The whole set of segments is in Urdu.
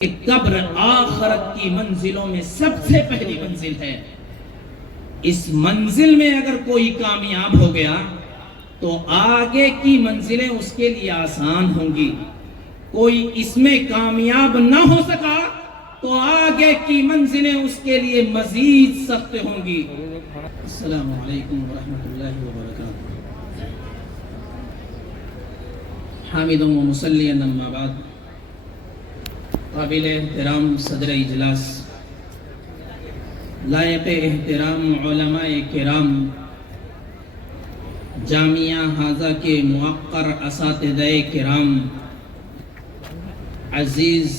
کہ قبر آخرت کی منزلوں میں سب سے پہلی منزل ہے۔ اس منزل میں اگر کوئی کامیاب ہو گیا تو آگے کی منزلیں اس کے لیے آسان ہوں گی۔ کوئی اس میں کامیاب نہ ہو سکا تو آگے کی منزلیں اس کے لیے مزید سخت ہوں گی۔ السلام علیکم ورحمۃ اللہ وبرکاتہ۔ حامد و مصلی اما بعد، قابل احترام صدر اجلاس، لائق احترام علماء کرام، جامعہ حاضہ کے موقر اساتذہ کرام، عزیز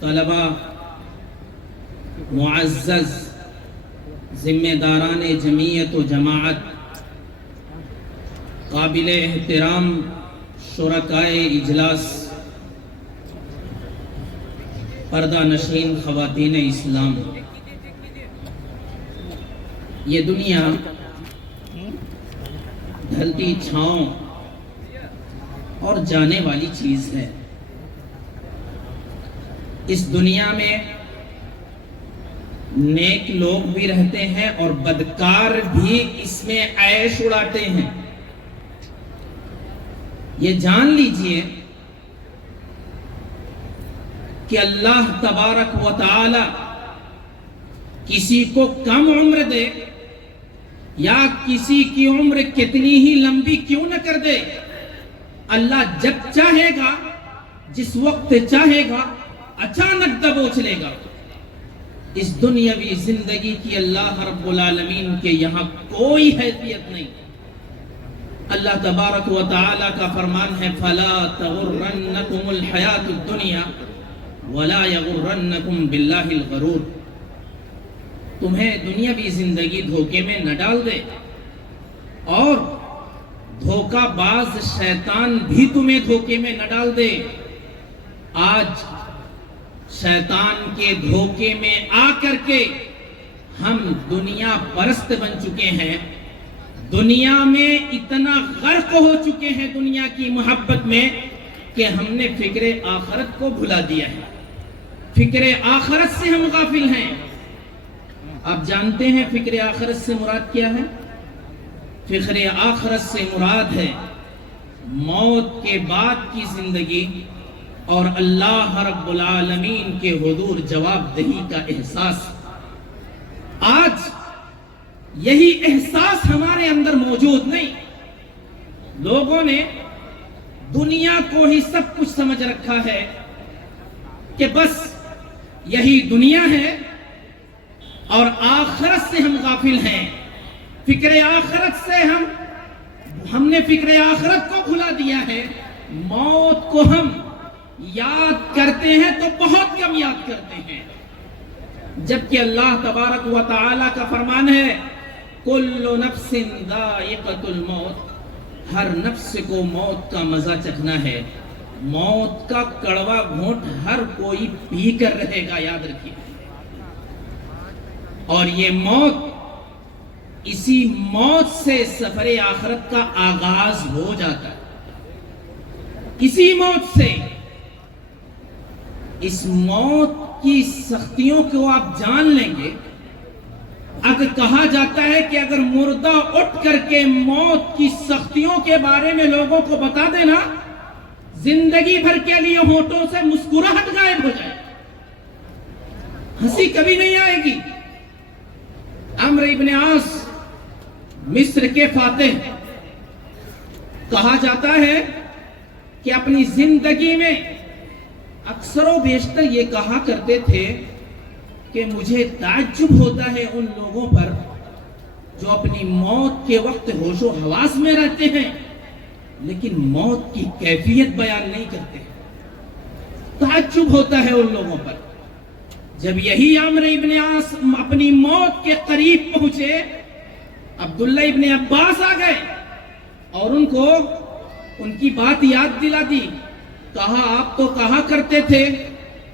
طلبہ، معزز ذمہ داران جمعیت و جماعت، قابل احترام شرکائے اجلاس، پردہ نشین خواتین اسلام، یہ دنیا ڈھلتی چھاؤں اور جانے والی چیز ہے۔ اس دنیا میں نیک لوگ بھی رہتے ہیں اور بدکار بھی اس میں عیش اڑاتے ہیں۔ یہ جان لیجئے کہ اللہ تبارک و تعالی کسی کو کم عمر دے یا کسی کی عمر کتنی ہی لمبی کیوں نہ کر دے، اللہ جب چاہے گا، جس وقت چاہے گا، اچانک دبوچ لے گا۔ اس دنیاوی زندگی کی اللہ رب العالمین کے یہاں کوئی حیثیت نہیں۔ اللہ تبارک و تعالی کا فرمان ہے فَلَا تَغُرَّنَّكُمُ الْحَيَاةُ الدُّنْيَا وَلَا يَغُرَّنَّكُمْ بِاللَّهِ الْغَرُورُ۔ تمہیں دنیاوی زندگی دھوکے میں نہ ڈال دے، اور دھوکہ باز شیطان بھی تمہیں دھوکے میں نہ ڈال دے۔ آج شیطان کے دھوکے میں آ کر کے ہم دنیا پرست بن چکے ہیں، دنیا میں اتنا غرق ہو چکے ہیں دنیا کی محبت میں کہ ہم نے فکر آخرت کو بھلا دیا ہے۔ فکر آخرت سے ہم غافل ہیں۔ آپ جانتے ہیں فکر آخرت سے مراد کیا ہے؟ فکر آخرت سے مراد ہے موت کے بعد کی زندگی اور اللہ رب العالمین کے حضور جواب دہی کا احساس۔ آج یہی احساس ہمارے اندر موجود نہیں۔ لوگوں نے دنیا کو ہی سب کچھ سمجھ رکھا ہے کہ بس یہی دنیا ہے، اور آخرت سے ہم غافل ہیں۔ فکر آخرت سے ہم نے فکر آخرت کو بھلا دیا ہے۔ موت کو ہم یاد کرتے ہیں تو بہت کم یاد کرتے ہیں، جبکہ اللہ تبارک و تعالی کا فرمان ہے کل نفس ذائقۃ الموت، ہر نفس کو موت کا مزہ چکھنا ہے۔ موت کا کڑوا گھونٹ ہر کوئی پی کر رہے گا، یاد رکھیے۔ اور یہ موت، اسی موت سے سفر آخرت کا آغاز ہو جاتا ہے۔ اسی موت سے، اس موت کی سختیوں کو آپ جان لیں گے۔ اگر کہا جاتا ہے کہ اگر مردہ اٹھ کر کے موت کی سختیوں کے بارے میں لوگوں کو بتا دینا، زندگی بھر کے لیے ہونٹوں سے مسکراہٹ غائب ہو جائے، ہنسی کبھی نہیں آئے گی۔ عمرو ابن عاص مصر کے فاتح، کہا جاتا ہے کہ اپنی زندگی میں اکثر و بیشتر یہ کہا کرتے تھے کہ مجھے تعجب ہوتا ہے ان لوگوں پر جو اپنی موت کے وقت ہوش و حواس میں رہتے ہیں لیکن موت کی کیفیت بیان نہیں کرتے۔ تعجب ہوتا ہے ان لوگوں پر۔ جب یہی عمرو ابن عاص اپنی موت کے قریب پہنچے، عبداللہ ابن عباس آ گئے اور ان کو ان کی بات یاد دلا دی۔ کہا آپ تو کہا کرتے تھے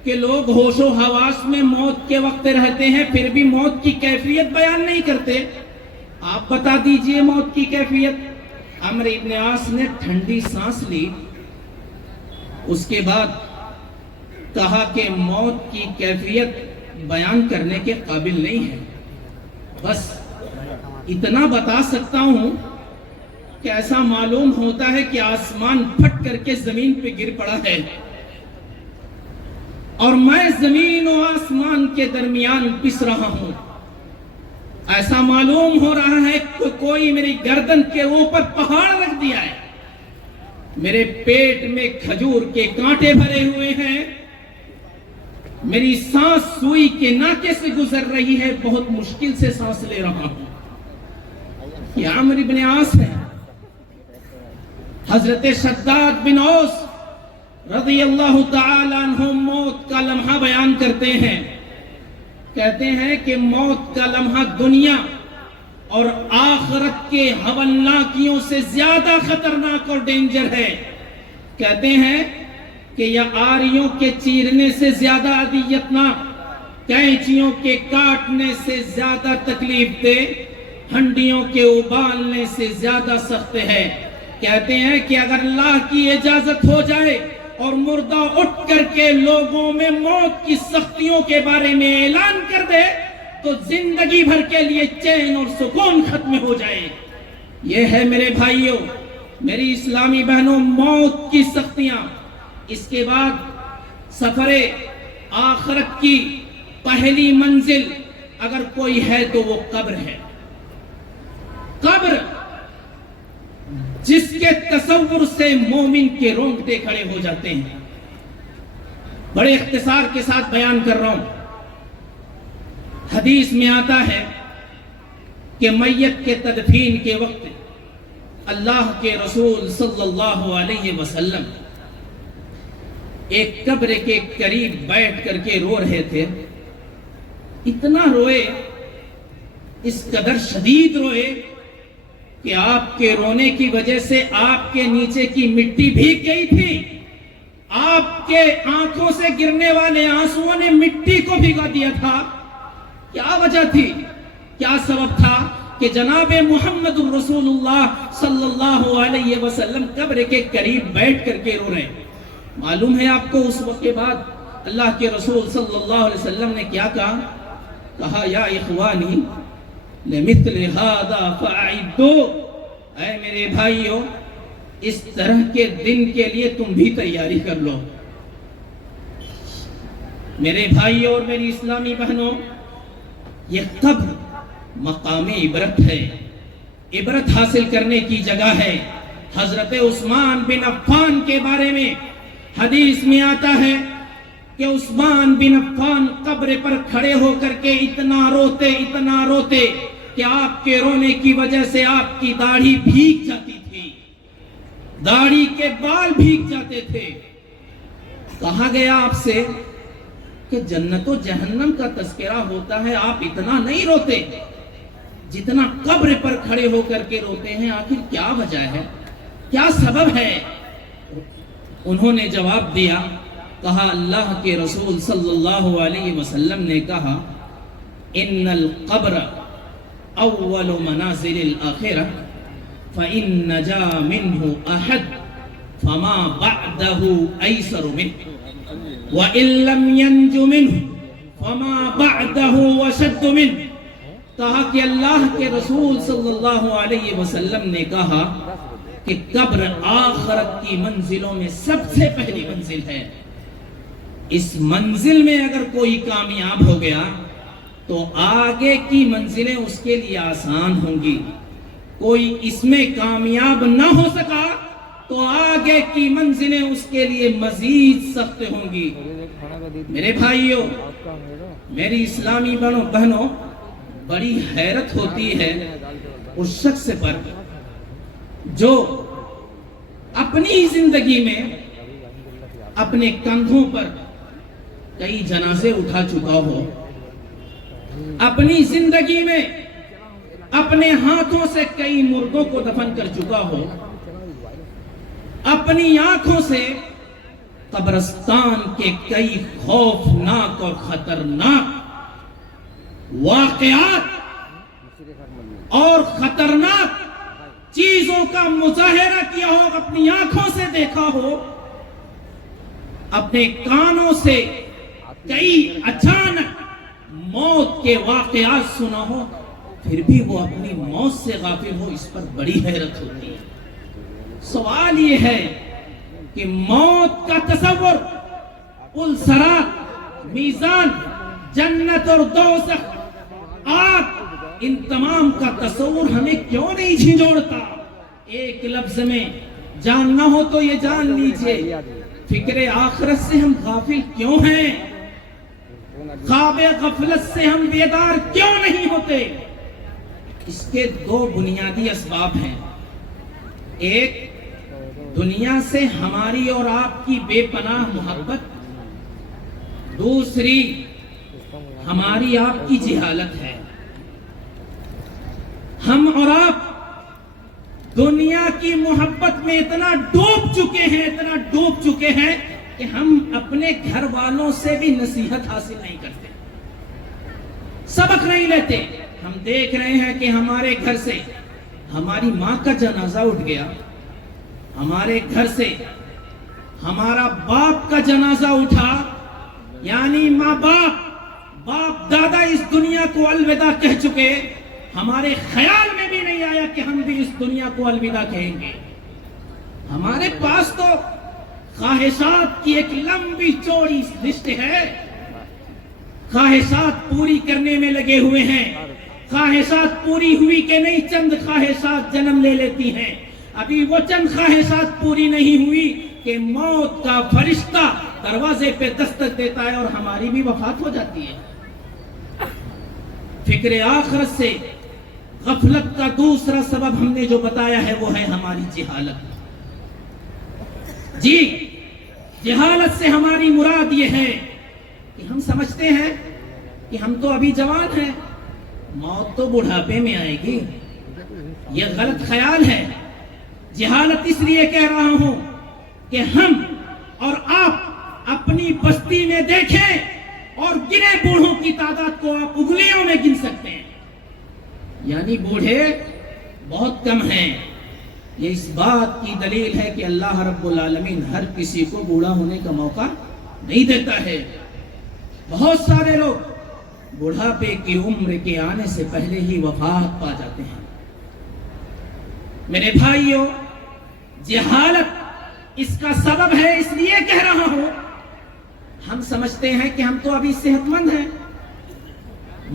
کہ لوگ ہوش و حواس میں موت کے وقت رہتے ہیں پھر بھی موت کی کیفیت بیان نہیں کرتے، آپ بتا دیجئے موت کی کیفیت۔ عمرو ابن عاص نے ٹھنڈی سانس لی، اس کے بعد کہا کہ موت کی کیفیت بیان کرنے کے قابل نہیں ہے، بس اتنا بتا سکتا ہوں کہ ایسا معلوم ہوتا ہے کہ آسمان پھٹ کر کے زمین پہ گر پڑا ہے اور میں زمین و آسمان کے درمیان پس رہا ہوں۔ ایسا معلوم ہو رہا ہے کہ کوئی میری گردن کے اوپر پہاڑ رکھ دیا ہے، میرے پیٹ میں کھجور کے کانٹے بھرے ہوئے ہیں، میری سانس سوئی کے ناکے سے گزر رہی ہے، بہت مشکل سے سانس لے رہا ہوں۔ یہ عمرو بن عاص ہے۔ حضرت شداد بن اوس رضی اللہ تعالی عنہ موت کا لمحہ بیان کرتے ہیں، کہتے ہیں کہ موت کا لمحہ دنیا اور آخرت کے ہولناکیوں سے زیادہ خطرناک اور ڈینجر ہے۔ کہتے ہیں کہ یہ آریوں کے چیرنے سے زیادہ اذیتناک، کینچیوں کے کاٹنے سے زیادہ تکلیف دہ، ہنڈیوں کے ابالنے سے زیادہ سخت ہے۔ کہتے ہیں کہ اگر اللہ کی اجازت ہو جائے اور مردہ اٹھ کر کے لوگوں میں موت کی سختیوں کے بارے میں اعلان کر دے تو زندگی بھر کے لیے چین اور سکون ختم ہو جائے۔ یہ ہے میرے بھائیوں، میری اسلامی بہنوں، موت کی سختیاں۔ اس کے بعد سفر آخرت کی پہلی منزل اگر کوئی ہے تو وہ قبر ہے۔ قبر جس کے تصور سے مومن کے رونگٹے کھڑے ہو جاتے ہیں۔ بڑے اختصار کے ساتھ بیان کر رہا ہوں۔ حدیث میں آتا ہے کہ میت کے تدفین کے وقت اللہ کے رسول صلی اللہ علیہ وسلم ایک قبر کے قریب بیٹھ کر کے رو رہے تھے۔ اتنا روئے، اس قدر شدید روئے کہ آپ کے رونے کی وجہ سے آپ کے نیچے کی مٹی بھیگ گئی تھی۔ آپ کے آنکھوں سے گرنے والے آنسوؤں نے مٹی کو بھگا دیا تھا۔ کیا وجہ تھی، کیا سبب تھا کہ جناب محمد رسول اللہ صلی اللہ علیہ وسلم قبر کے قریب بیٹھ کر کے رو رہے ہیں؟ معلوم ہے آپ کو اس وقت کے بعد اللہ کے رسول صلی اللہ علیہ وسلم نے کیا کہا یا اخوانی لمثل هذا فاعدوا، اے میرے بھائیوں اس طرح کے دن کے لیے تم بھی تیاری کر لو۔ میرے بھائیوں اور میری اسلامی بہنوں، یہ قبر مقام عبرت ہے، عبرت حاصل کرنے کی جگہ ہے۔ حضرت عثمان بن عفان کے بارے میں حدیث میں آتا ہے کہ عثمان بن عفان قبر پر کھڑے ہو کر کے اتنا روتے کہ آپ کے رونے کی وجہ سے آپ کی داڑھی بھیگ جاتی تھی، داڑھی کے بال بھیگ جاتے تھے۔ کہا گیا آپ سے کہ جنت و جہنم کا تذکرہ ہوتا ہے، آپ اتنا نہیں روتے جتنا قبر پر کھڑے ہو کر کے روتے ہیں، آخر کیا وجہ ہے، کیا سبب ہے؟ انہوں نے جواب دیا، کہا اللہ کے رسول صلی اللہ علیہ وسلم نے کہا ان القبر اول منازل الاخرہ فإن نجا منه احد فما بعده ایسر منه وإن لم ينج منه فما بعده وشد منه۔ کہا کہ اللہ کے رسول صلی اللہ علیہ وسلم نے کہا کہ قبر آخرت کی منزلوں میں سب سے پہلی منزل ہے۔ اس منزل میں اگر کوئی کامیاب ہو گیا تو آگے کی منزلیں اس کے لیے آسان ہوں گی، کوئی اس میں کامیاب نہ ہو سکا تو آگے کی منزلیں اس کے لیے مزید سخت ہوں گی۔ میرے بھائیوں، میری اسلامی بہنوں، بڑی حیرت ہوتی ہے اس شخص پر جو اپنی زندگی میں اپنے کندھوں پر کئی جنازے اٹھا چکا ہو، اپنی زندگی میں اپنے ہاتھوں سے کئی مردوں کو دفن کر چکا ہو، اپنی آنکھوں سے قبرستان کے کئی خوفناک اور خطرناک واقعات اور خطرناک چیزوں کا مظاہرہ کیا ہو، اپنی آنکھوں سے دیکھا ہو، اپنے کانوں سے کئی اچانک موت کے واقعات سنا ہو، پھر بھی وہ اپنی موت سے غافل ہو، اس پر بڑی حیرت ہوتی ہے۔ سوال یہ ہے کہ موت کا تصور، پل صراط، میزان، جنت اور دوزخ، آگ، ان تمام کا تصور ہمیں کیوں نہیں جھنجھوڑتا؟ ایک لفظ میں جاننا ہو تو یہ جان لیجئے، فکر آخرت سے ہم غافل کیوں ہیں؟ خواب غفلت سے ہم بیدار کیوں نہیں ہوتے؟ اس کے دو بنیادی اسباب ہیں۔ ایک، دنیا سے ہماری اور آپ کی بے پناہ محبت، دوسری ہماری آپ کی جہالت ہے۔ ہم اور آپ دنیا کی محبت میں اتنا ڈوب چکے ہیں کہ ہم اپنے گھر والوں سے بھی نصیحت حاصل نہیں کرتے، سبق نہیں لیتے۔ ہم دیکھ رہے ہیں کہ ہمارے گھر سے ہماری ماں کا جنازہ اٹھ گیا، ہمارے گھر سے ہمارا باپ کا جنازہ اٹھا، یعنی ماں باپ دادا اس دنیا کو الوداع کہہ چکے، ہمارے خیال میں بھی نہیں آیا کہ ہم بھی اس دنیا کو الوداع کہیں گے۔ ہمارے پاس تو خواہشات کی ایک لمبی چوڑی لسٹ ہے، خواہشات پوری کرنے میں لگے ہوئے ہیں۔ خواہشات پوری ہوئی کہ نہیں، چند خواہشات جنم لے لیتی ہیں، ابھی وہ چند خواہشات پوری نہیں ہوئی کہ موت کا فرشتہ دروازے پہ دستک دیتا ہے اور ہماری بھی وفات ہو جاتی ہے۔ فکر آخرت سے غفلت کا دوسرا سبب ہم نے جو بتایا ہے وہ ہے ہماری جہالت۔ جی، جہالت سے ہماری مراد یہ ہے کہ ہم سمجھتے ہیں کہ ہم تو ابھی جوان ہیں، موت تو بڑھاپے میں آئے گی۔ یہ غلط خیال ہے۔ جہالت اس لیے کہہ رہا ہوں کہ ہم اور آپ اپنی بستی میں دیکھیں اور گنے بوڑھوں کی تعداد کو آپ انگلیوں میں گن سکتے ہیں، یعنی بوڑھے بہت کم ہیں۔ یہ اس بات کی دلیل ہے کہ اللہ رب العالمین ہر کسی کو بوڑھا ہونے کا موقع نہیں دیتا ہے۔ بہت سارے لوگ بڑھاپے کی عمر کے آنے سے پہلے ہی وفات پا جاتے ہیں۔ میرے بھائیوں، جہالت اس کا سبب ہے، اس لیے کہہ رہا ہوں، ہم سمجھتے ہیں کہ ہم تو ابھی صحت مند ہیں،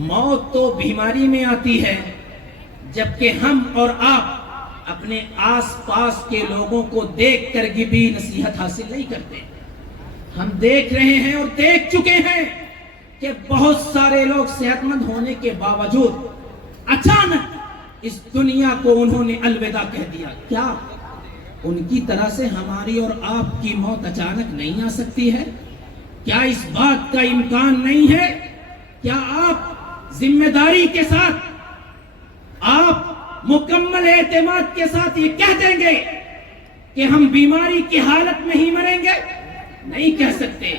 موت تو بیماری میں آتی ہے، جبکہ ہم اور آپ اپنے آس پاس کے لوگوں کو دیکھ کر بھی نصیحت حاصل نہیں کرتے۔ ہم دیکھ رہے ہیں اور دیکھ چکے ہیں کہ بہت سارے لوگ صحت مند ہونے کے باوجود اچانک اس دنیا کو انہوں نے الوداع کہہ دیا۔ کیا ان کی طرح سے ہماری اور آپ کی موت اچانک نہیں آ سکتی ہے؟ کیا اس بات کا امکان نہیں ہے؟ کیا آپ ذمہ داری کے ساتھ، آپ مکمل اعتماد کے ساتھ یہ کہہ دیں گے کہ ہم بیماری کی حالت میں ہی مریں گے؟ نہیں کہہ سکتے۔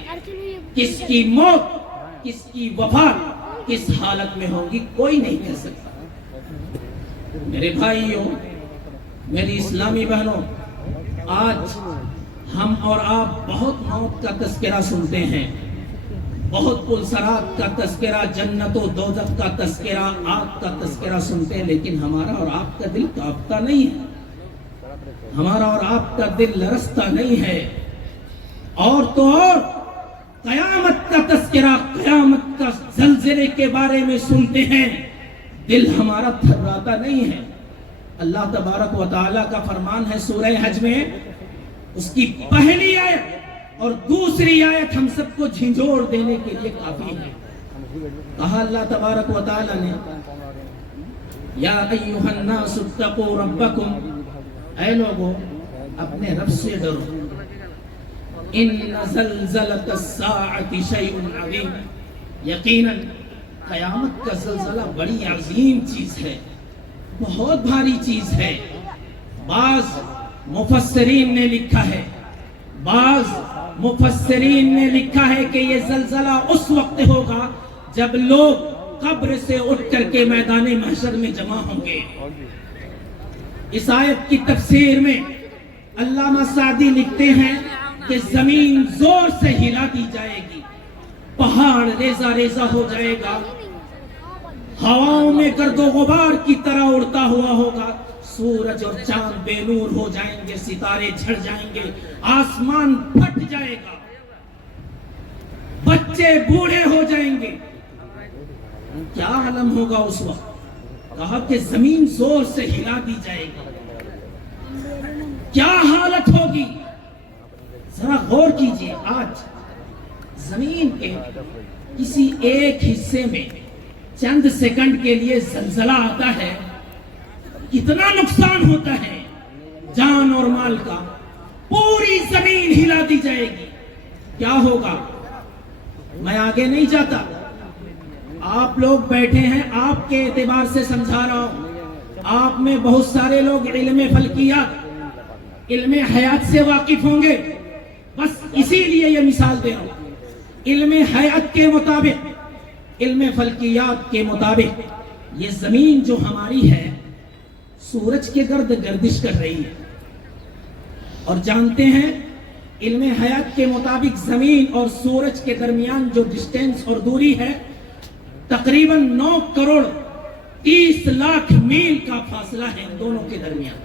کس کی موت، کس کی وفات کس حالت میں ہوگی کوئی نہیں کہہ سکتا۔ میرے بھائیوں، میری اسلامی بہنوں، آج ہم اور آپ بہت موت کا تذکرہ سنتے ہیں، بہت پلسرات کا تذکرہ، جنت و دوزخ کا تذکرہ، آگ کا تذکرہ سنتے ہیں، لیکن ہمارا اور آپ کا دل کانپتا نہیں ہے، ہمارا اور آپ کا دل لرزتا نہیں ہے۔ اور تو اور قیامت کا تذکرہ، قیامت کا زلزلے کے بارے میں سنتے ہیں، دل ہمارا تھراتا نہیں ہے۔ اللہ تبارک و تعالیٰ کا فرمان ہے سورہ حج میں، اس کی پہلی آیت اور دوسری آیت ہم سب کو جھنجھوڑ دینے کے لیے کافی ہے۔ کہا اللہ تبارک و تعالیٰ نے، یا ایھا الناس اتقوا ربکم، اے لوگو اپنے رب سے ڈرو، ان زلزلۃ الساعۃ شیء عظیم، یقیناً قیامت کا زلزلہ بڑی عظیم چیز ہے، بہت بھاری چیز ہے۔ بعض مفسرین نے لکھا ہے، بعض مفسرین نے لکھا ہے کہ یہ زلزلہ اس وقت ہوگا جب لوگ قبر سے اٹھ کر کے میدان محشر میں جمع ہوں گے۔ اس آیت کی تفسیر میں علامہ سعدی لکھتے ہیں، کہ زمین زور سے ہلا دی جائے گی، پہاڑ ریزہ ریزہ ہو جائے گا، ہواؤں میں گرد و غبار کی طرح اڑتا ہوا ہوگا، سورج اور چاند بے نور ہو جائیں گے، ستارے جھڑ جائیں گے، آسمان پھٹ جائے گا، بچے بوڑھے ہو جائیں گے۔ کیا عالم ہوگا اس وقت؟ کہا کہ زمین زور سے ہلا دی جائے گی، کیا حالت ہوگی؟ ذرا غور کیجئے، آج زمین کے کسی ایک حصے میں چند سیکنڈ کے لیے زلزلہ آتا ہے، کتنا نقصان ہوتا ہے جان اور مال کا۔ پوری زمین ہلا دی جائے گی، کیا ہوگا؟ میں آگے نہیں جاتا، آپ لوگ بیٹھے ہیں، آپ کے اعتبار سے سمجھا رہا ہوں۔ آپ میں بہت سارے لوگ علم فلکیات، علم حیات سے واقف ہوں گے، بس اسی لیے یہ مثال دے رہا ہوں۔ علم حیات کے مطابق، علم فلکیات کے مطابق یہ زمین جو ہماری ہے سورج کے گرد گردش کر رہی ہے، اور جانتے ہیں علم حیات کے مطابق زمین اور سورج کے درمیان جو ڈسٹینس اور دوری ہے تقریباً 9 کروڑ 30 لاکھ میل کا فاصلہ ہے ان دونوں کے درمیان۔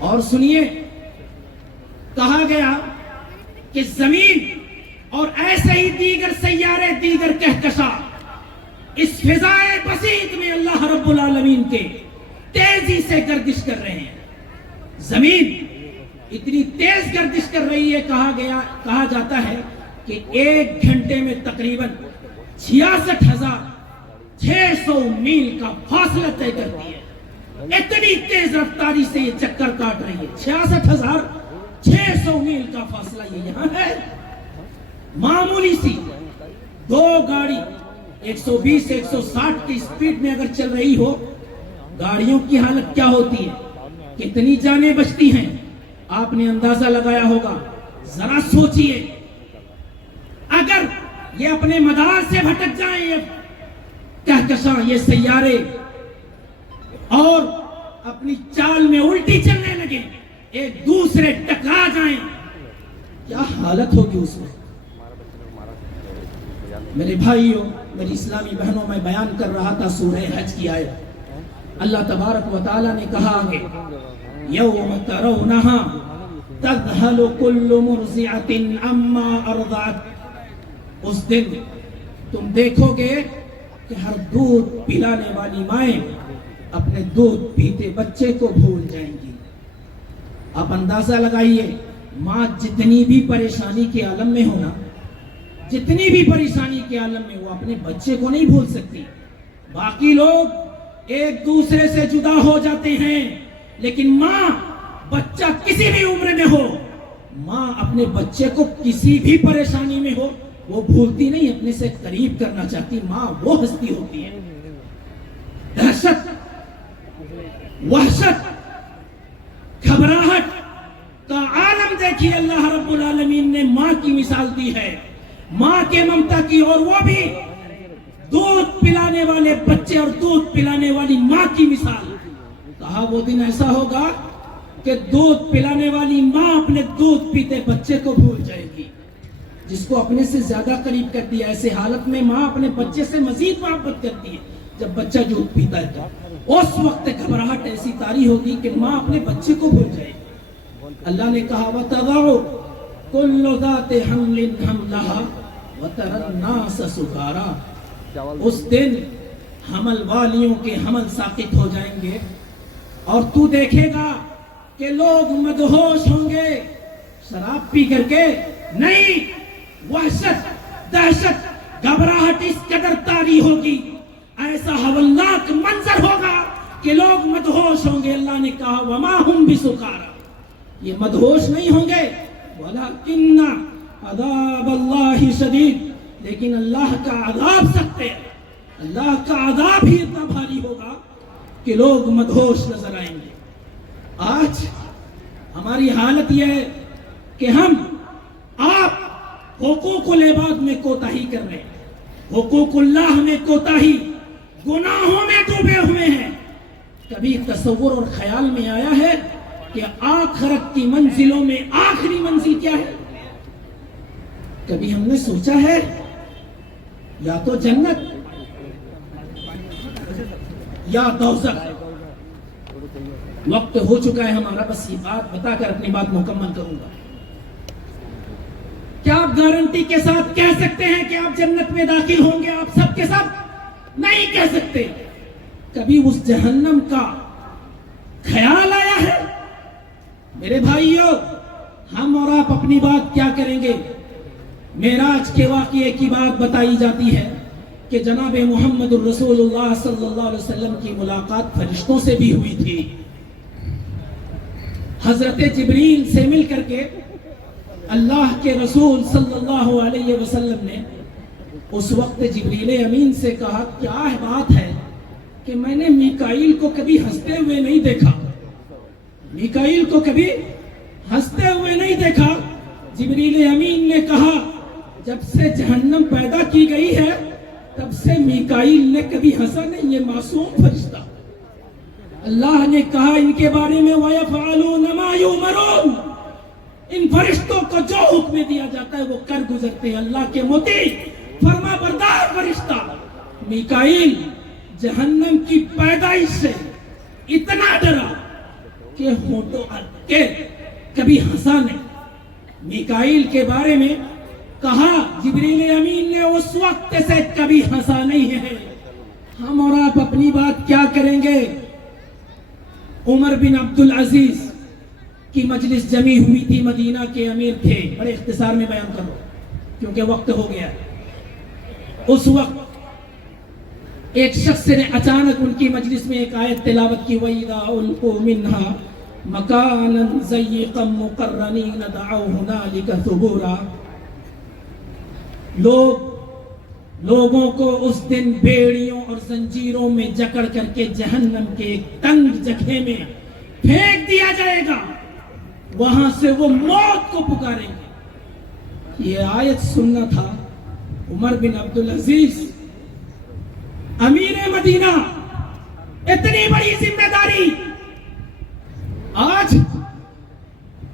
اور سنیے، کہا گیا کہ زمین اور ایسے ہی دیگر سیارے، دیگر کہکشاں اس فضائے بسیط میں اللہ رب العالمین کے تیزی سے گردش کر رہے ہیں۔ زمین اتنی تیز گردش کر رہی ہے، کہا جاتا ہے کہ 1 گھنٹے میں تقریباً 66,600 میل کا فاصلہ طے کرتی ہے۔ اتنی تیز رفتاری سے یہ چکر کاٹ رہی ہے، 66,600 میل کا فاصلہ یہ یہاں ہے۔ معمولی سی 2 گاڑی 120 160 کی سپیڈ میں اگر چل رہی ہو، گاڑیوں کی حالت کیا ہوتی ہے، کتنی جانیں بچتی ہیں، آپ نے اندازہ لگایا ہوگا۔ ذرا سوچئے، اگر یہ اپنے مدار سے بھٹک جائیں، یہ کہکشاں، یہ سیارے، اور اپنی چال میں الٹی چلنے لگیں، ایک دوسرے ٹکرا جائیں، کیا حالت ہوگی اس وقت؟ میرے بھائیوں، میری اسلامی بہنوں، میں بیان کر رہا تھا سورہ حج کی آیت۔ اللہ تبارک و تعالیٰ نے کہا آگے، یوم ترونہا تذہل کل مرضعۃ عما ارضعت، اس دن تم دیکھو گے کہ ہر دودھ پلانے والی مائیں اپنے دودھ پیتے بچے کو بھول جائیں گی۔ آپ اندازہ لگائیے، ماں جتنی بھی پریشانی کے عالم میں ہونا، جتنی بھی پریشانی کے عالم میں، وہ اپنے بچے کو نہیں بھول سکتی۔ باقی لوگ ایک دوسرے سے جدا ہو جاتے ہیں، لیکن ماں، بچہ کسی بھی عمر میں ہو، ماں اپنے بچے کو کسی بھی پریشانی میں ہو وہ بھولتی نہیں، اپنے سے قریب کرنا چاہتی۔ ماں وہ ہستی ہوتی ہے۔ دہشت، وحشت، گھبراہٹ کا عالم دیکھیے، اللہ رب العالمین نے ماں کی مثال دی ہے، ماں کے ممتا کی، اور وہ بھی دودھ پلانے والے بچے اور دودھ پلانے والی ماں کی مثال۔ کہا وہ دن ایسا ہوگا کہ دودھ پلانے والی ماں اپنے دودھ پیتے بچے کو بھول جائے گی، جس کو اپنے سے زیادہ قریب کر دیا۔ ایسے حالت میں ماں اپنے بچے سے مزید محبت کرتی ہے۔ جب بچہ دودھ پیتا ہے تو اس وقت گھبراہٹ ایسی طاری ہوگی کہ ماں اپنے بچے کو بھول جائے گی۔ اللہ نے کہا وَتَضَعُ كُلُّ ذَاتِ حَمْلٍ حَمْلَهَا وَتَرَى النَّاسَ سُكَارَىٰ، اس دن حمل والیوں کے حمل ساقط ہو جائیں گے، اور تو دیکھے گا کہ لوگ مدہوش ہوں گے شراب پی کر کے۔ نہیں، وحشت، دہشت، گھبراہٹ اس قدر طاری ہوگی، ایسا ہولناک منظر ہوگا کہ لوگ مدہوش ہوں گے۔ اللہ نے کہا وما ہم بسکارى، یہ مدہوش نہیں ہوں گے، ولکن عذاب اللہ شدید، لیکن اللہ کا عذاب سخت ہے۔ اللہ کا عذاب ہی اتنا بھاری ہوگا کہ لوگ مدہوش نظر آئیں گے۔ آج ہماری حالت یہ ہے کہ ہم، آپ حقوق العباد میں کوتاہی کر رہے ہیں، حقوق اللہ میں کوتاہی، گناہوں میں ڈوبے ہوئے ہیں۔ کبھی تصور اور خیال میں آیا ہے کہ آخرت کی منزلوں میں آخری منزل کیا ہے؟ کبھی ہم نے سوچا ہے یا تو جنت یا دوزخ؟ وقت ہو چکا ہے ہمارا، بس یہ بات بتا کر اپنی بات مکمل کروں گا۔ کیا آپ گارنٹی کے ساتھ کہہ سکتے ہیں کہ آپ جنت میں داخل ہوں گے؟ آپ سب کے سب نہیں کہہ سکتے۔ کبھی اس جہنم کا خیال آیا ہے؟ میرے بھائیوں، ہم اور آپ اپنی بات کیا کریں گے؟ معراج کے واقعے کی بات بتائی جاتی ہے کہ جناب محمد الرسول اللہ صلی اللہ علیہ وسلم کی ملاقات فرشتوں سے بھی ہوئی تھی۔ حضرت جبریل سے مل کر کے اللہ کے رسول صلی اللہ علیہ وسلم نے اس وقت جبریل امین سے کہا، کیا بات ہے کہ میں نے میکائیل کو کبھی ہنستے ہوئے نہیں دیکھا، میکائیل کو کبھی ہنستے ہوئے نہیں دیکھا۔ جبریل امین نے کہا، جب سے جہنم پیدا کی گئی ہے تب سے میکائیل نے کبھی ہنسا نہیں، یہ معصوم فرشتہ۔ اللہ نے کہا ان کے بارے میں وَيَفْعَلُونَ مَا يُؤْمَرُونَ، ان فرشتوں کو جو حکم دیا جاتا ہے وہ کر گزرتے ہیں۔ اللہ کے مطیع فرما بردار فرشتہ میکائیل جہنم کی پیدائش سے اتنا ڈرا کہ ہونٹوں کے کبھی ہنسا نہیں۔ میکائیل کے بارے میں کہا جبریل امین نے اس وقت سے کبھی ہنسا نہیں ہے۔ ہم اور آپ اپنی بات کیا کریں گے؟ عمر بن عبدالعزیز کی مجلس جمی ہوئی تھی، مدینہ کے امیر تھے، بڑے اختصار میں بیان کرو کیونکہ وقت ہو گیا۔ اس وقت ایک شخص نے اچانک ان کی مجلس میں ایک آیت تلاوت کی، وَإِذَا أُلْقُوا مِنْهَا مَكَانًا ضَيِّقًا مُقَرَّنِينَ دَعَوْا هُنَالِكَ ثُبُورًا۔ لوگوں کو اس دن بیڑیوں اور زنجیروں میں جکڑ کر کے جہنم کے ایک تنگ جگہ میں پھینک دیا جائے گا، وہاں سے وہ موت کو پکاریں گے۔ یہ آیت سننا تھا عمر بن عبدالعزیز امیر مدینہ، اتنی بڑی ذمہ داری۔ آج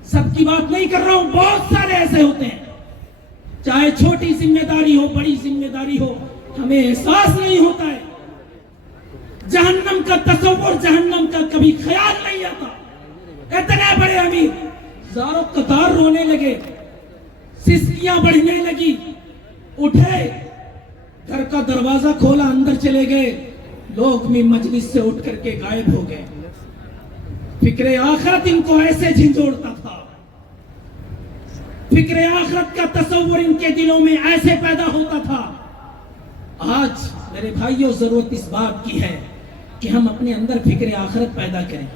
سب کی بات نہیں کر رہا ہوں، بہت سارے ایسے ہوتے ہیں، چاہے چھوٹی ذمہ داری ہو بڑی ذمہ داری ہو، ہمیں احساس نہیں ہوتا ہے، جہنم کا تصور، جہنم کا کبھی خیال نہیں آتا۔ اتنے بڑے امیر زارو قطار رونے لگے، سسکیاں بڑھنے لگی، اٹھے، گھر کا دروازہ کھولا، اندر چلے گئے، لوگ بھی مجلس سے اٹھ کر کے غائب ہو گئے۔ فکر آخرت ان کو ایسے جھنجھوڑتا تھا، فکر آخرت کا تصور ان کے دلوں میں ایسے پیدا ہوتا تھا۔ آج میرے بھائیوں ضرورت اس بات کی ہے کہ ہم اپنے اندر فکر آخرت پیدا کریں۔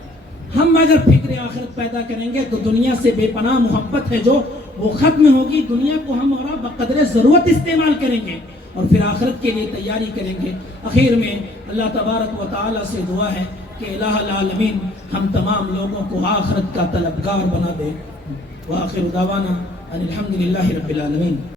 ہم اگر فکر آخرت پیدا کریں گے تو دنیا سے بے پناہ محبت ہے جو وہ ختم ہوگی، دنیا کو ہم اور بقدر ضرورت استعمال کریں گے اور پھر آخرت کے لیے تیاری کریں گے۔ اخیر میں اللہ تبارک و تعالی سے دعا ہے کہ الہ العالمین ہم تمام لوگوں کو آخرت کا طلبگار بنا دے۔ وآخر دعوانا ان الحمدللہ رب العالمین۔